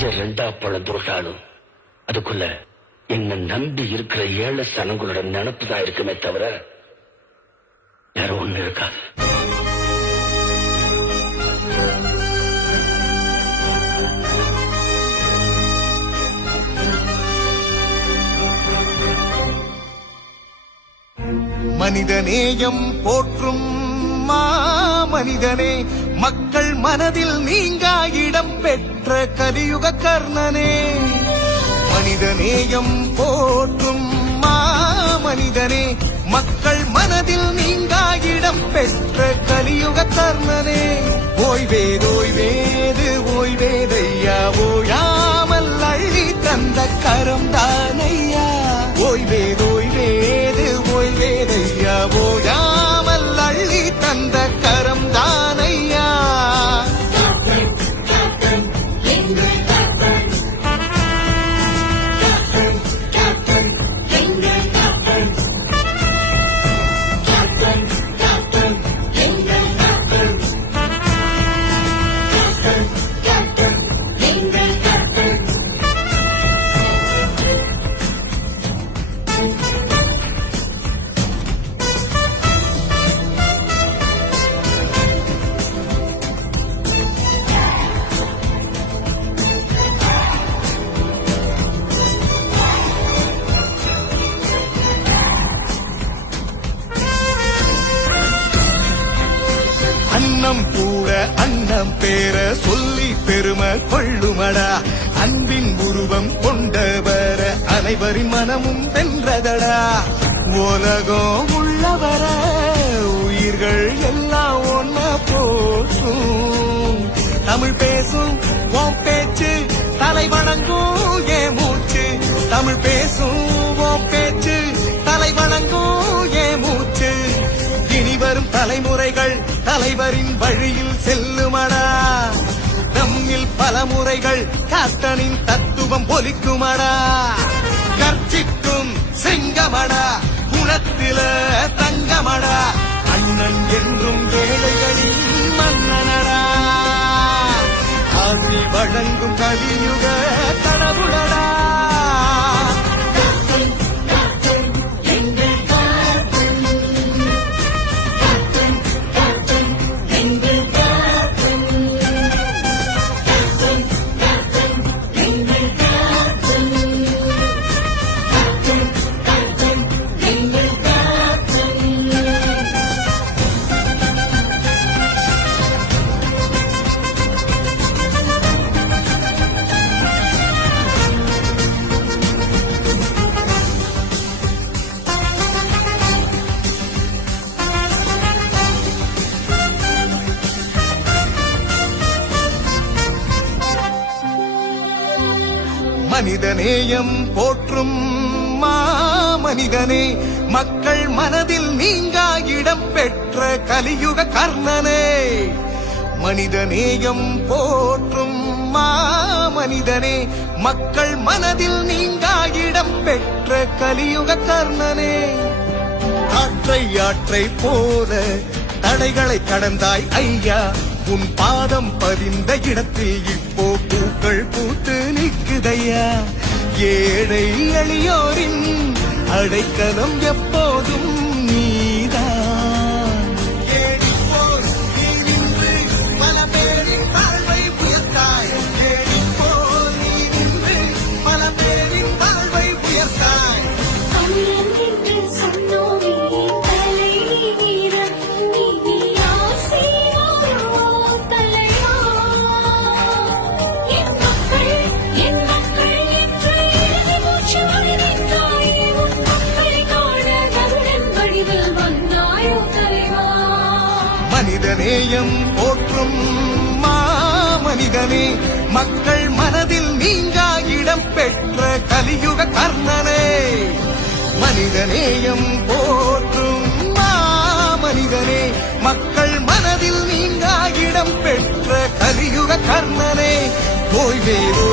நெஞ்ச ரெண்டா பழந்துருட்டாலும் அதுக்குள்ள என்ன நம்பி இருக்கிற ஏழை சனங்களோட நினப்புதான் இருக்குமே தவிர வேற ஒண்ணு இருக்காது. மனிதநேயம் போற்றும் மனிதனே, மக்கள் மனதில் நீங்கா இடம் பெற்ற கலியுக கர்ணனே. மனிதநேயம் போற்றும் மனிதனே, மக்கள் மனதில் நீங்கா இடம் பெற்ற கலியுக கர்ணனே. ஓய்வேது ஓய்வேதையா, ஓயாமல் அள்ளி தந்த கரம் தானையா. ஓய்வேது ஓய்வேதையா, ஓயாமல் அள்ளி தந்த கரம் தானையா. அன்னம் கூட அன்னம் பேர சொல்லி பெருமை கொள்ளுமடா. அன்பின் உருவம் கொண்டவர அனைவரின் மனமும் வென்றதடா. உலகம் உள்ளவர உயிர்கள் எல்லாம் ஒன்ன போற்றும். தமிழ் பேசும் உன் பேச்சு தலை வணங்கும் ஏ மூச்சு. தமிழ் பேசும் உன் பேச்சு தலை வணங்கும் ஏ மூச்சு. இனி வரும் தலைமுறைகள் தலைவரின் வழியில் செல்லுமடா. நம்மில் பல முறைகள் கேப்டனின் தத்துவம் ஒலிக்குமடா. கர்ச்சிக்கும் சிங்கமடா, குணத்தில தங்கமடா. அண்ணன் என்றும் ஏழைகளின் மன்னனடா. ஆசி வழங்கும் கலியுக கடவுளடா. மனிதநேயம் போற்றும் மனிதனே, மக்கள் மனதில் நீங்கா இடம் பெற்ற கலியுக கர்ணனே. மனிதநேயம் போற்றும் மனிதனே, மக்கள் மனதில் நீங்கா இடம் பெற்ற கலியுக கர்ணனே. ஆற்றை போல தடைகளை கடந்தாய் ஐயா. உன் பாதம் பதிந்த இடத்தில் இப்போ பூக்கள் பூத்து நிற்குதையா. ஏழை எளியோரின் அடைக்கலம் எப்போதும் நீதான். ஏடிப்போர் நீ நின்று பல பேரின் வாழ்வை உயர்த்தாய். ஏடிப்போர் நீ நின்று பல பேரின் வாழ்வை உயர்த்தாய். மனிதநேயம் போற்றும் மனிதனே, மக்கள் மனதில் நீங்கா இடம் பெற்ற கலியுக கர்ணனே. மனிதநேயம் போற்றும் மனிதனே, மக்கள் மனதில் நீங்கா இடம் பெற்ற கலியுக கர்ணனே. ஓய்வேது